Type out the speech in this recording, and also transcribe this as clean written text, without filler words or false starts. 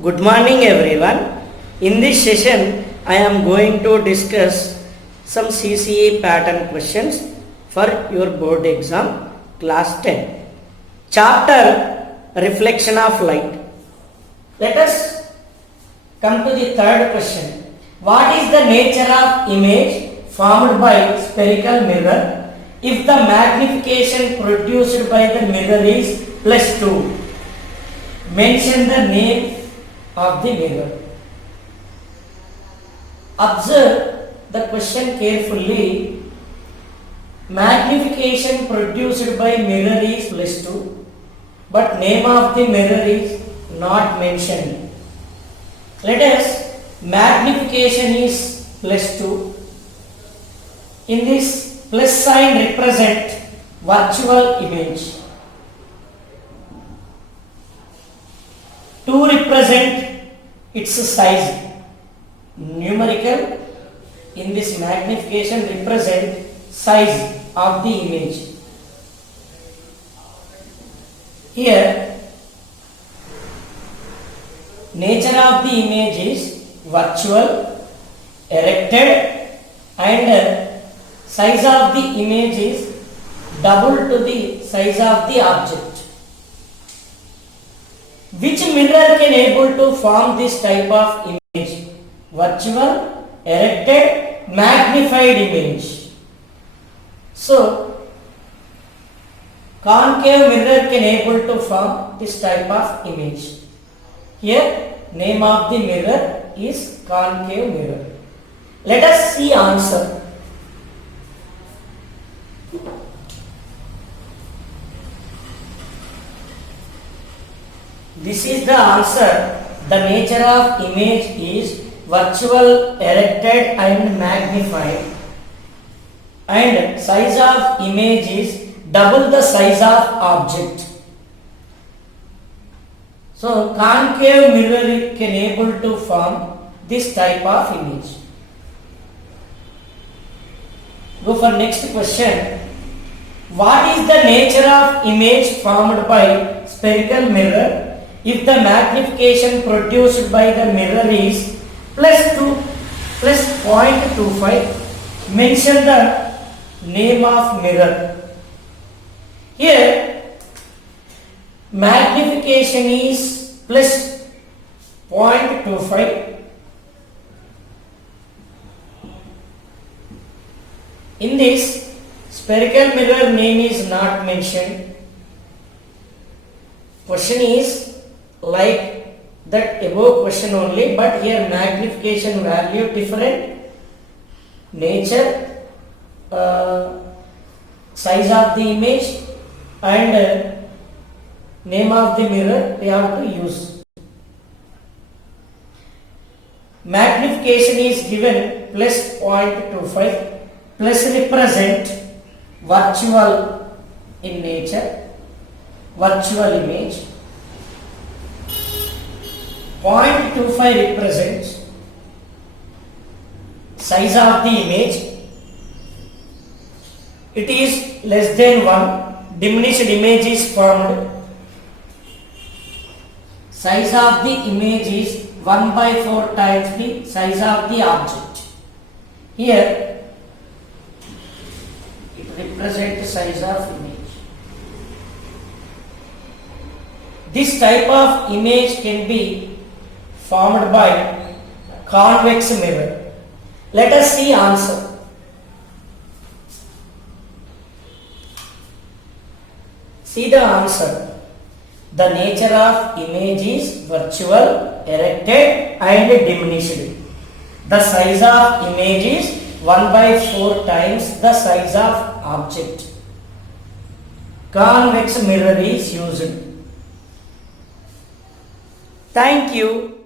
Good morning everyone. In this session I am going to discuss some CCE pattern questions for your board exam class 10. Chapter Reflection of Light. Let us come to the third question. What is the nature of image formed by spherical mirror if the magnification produced by the mirror is +2? Mention the name of the mirror. Observe the question carefully. Magnification produced by mirror is +2, but name of the mirror is not mentioned. Let us, magnification is +2. In this plus sign represent virtual image. 2 represent its size. Numerical in this magnification represent size of the image. Here nature of the image is virtual, erected, and size of the image is double to the size of the object. Which mirror can able to form this type of image? Virtual, erected, magnified image. So, concave mirror can able to form this type of image. Here, name of the mirror is concave mirror. Let us see answer. This is the answer. The nature of image is virtual, erected, and magnified, and size of image is double the size of object. So concave mirror can able to form this type of image. Go for next question. What is the nature of image formed by spherical mirror if the magnification produced by the mirror is +2 plus 0.25? Mention the name of mirror. Here magnification is plus 0.25. In this spherical mirror name is not mentioned. Question is like that above question only, but here magnification value different, nature, size of the image, and name of the mirror we have to use. Magnification is given plus 0.25, plus represent virtual in nature, virtual image. 0.25 represents size of the image. It is less than 1. Diminished image is formed. Size of the image is 1/4 times the size of the object. Here it represents size of image. This type of image can be formed by convex mirror. Let us see answer. See the answer. The nature of image is virtual, erected, and diminished. The size of image is 1/4 times the size of object. Convex mirror is used. Thank you.